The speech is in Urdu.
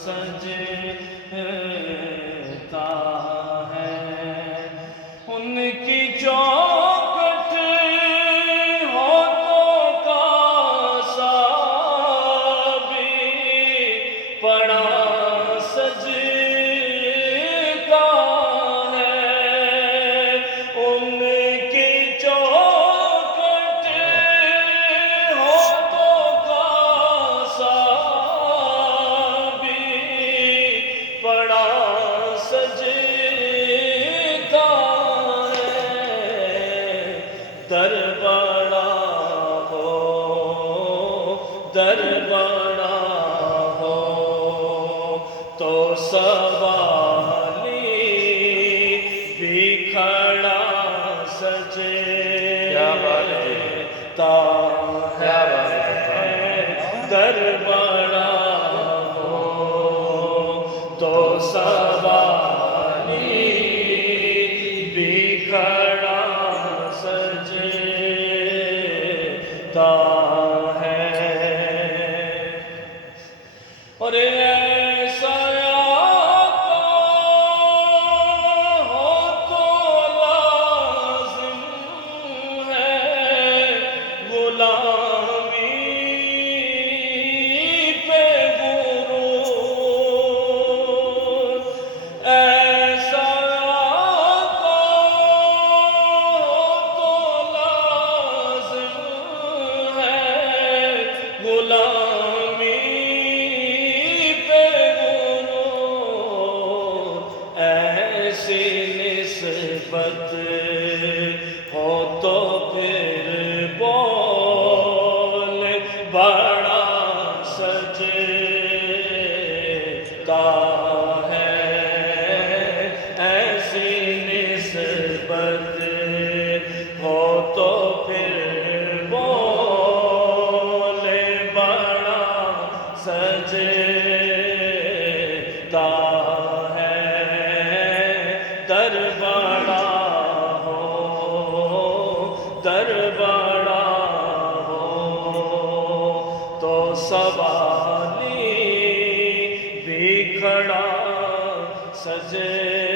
سجتا ہے ان کی چوکٹ ہاتھوں کا سا بھی پڑا سجتا ہے ان کی چوکٹ ہاتھوں کا سا بھی پڑا سجتا در بڑا ہو در بڑا ہو تو سوالی بھی کھڑا سجتا ہے در بڑا ہو تو سوالی بھی کھڑا سجتا ہے اور ایسا آقا ہو تو لازم ہے غلامی پہ غرور ایسا آقا ہو تو لازم ہے غلامی پہ غرور ایسی نسبت ہو تو پھر بول بڑا سجتا ہے ایسی نسبت ہو تو پھر بول بڑا سجتا ہے در بڑا ہو در بڑا ہو تو سوالی بھی کھڑا سجتا